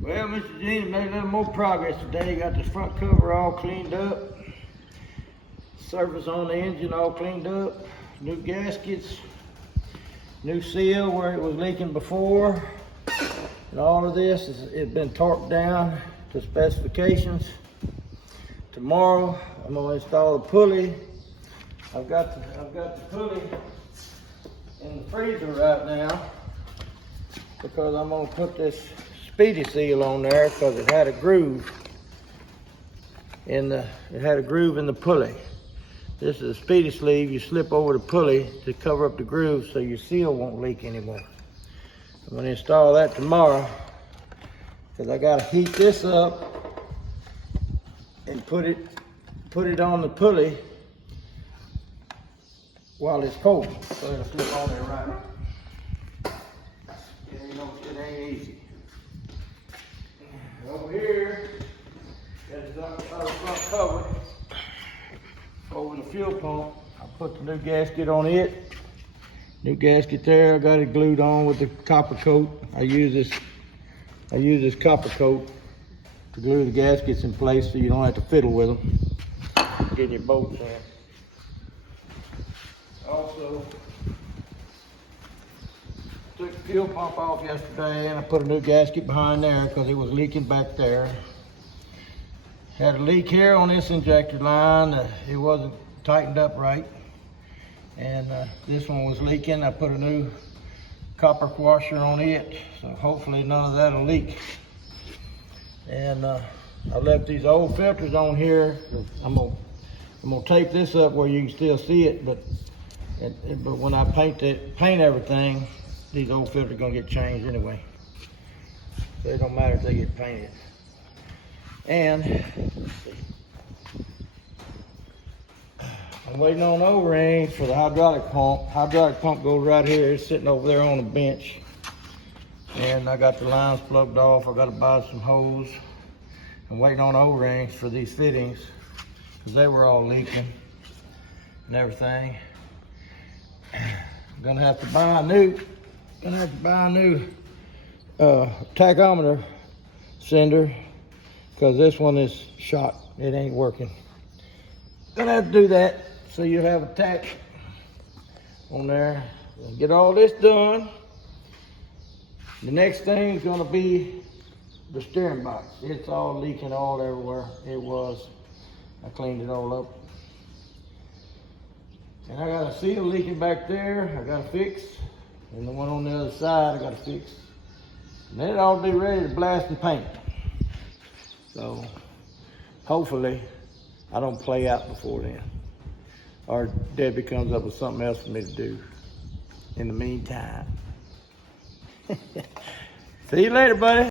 Well, Mr. Gene made a little more progress today. Got the front cover all cleaned up. Surface on the engine all cleaned up. New gaskets. New seal where it was leaking before. And all of this has been torqued down to specifications. Tomorrow I'm going to install the pulley. I've got the pulley in the freezer right now because I'm going to put this speedy seal on there because it had a groove in the pulley. This is a speedy sleeve. You slip over the pulley to cover up the groove so your seal won't leak anymore. I'm going to install that tomorrow because I got to heat this up and put it on the pulley while it's cold, so it'll slip on there right. It ain't easy. Over here, there's the front cover over the fuel pump. I put the new gasket on it. New gasket there. I got it glued on with the copper coat. I use this copper coat to glue the gaskets in place so you don't have to fiddle with them. Getting your bolts in. Also, took the fuel pump off yesterday and I put a new gasket behind there because it was leaking back there. Had a leak here on this injector line. It wasn't tightened up right. And this one was leaking. I put a new copper washer on it. So hopefully none of that'll leak. And I left these old filters on here. I'm gonna tape this up where you can still see it, but when I paint everything, these old filters are gonna get changed anyway. So it don't matter if they get painted. And let's see. I'm waiting on O-rings for the hydraulic pump. Hydraulic pump goes right here. It's sitting over there on the bench. And I got the lines plugged off. I gotta buy some hose. I'm waiting on O-rings for these fittings because they were all leaking and everything. I'm gonna have to buy a new tachometer sender because this one is shot. It ain't working. Gonna have to do that so you have a tack on there. Get all this done. The next thing is gonna be the steering box. It's all leaking all everywhere. It was. I cleaned it all up. And I got a seal leaking back there. I gotta fix. And the one on the other side I gotta fix. And then I'll be ready to blast and paint. So hopefully I don't play out before then. Or Debbie comes up with something else for me to do in the meantime. See you later, buddy.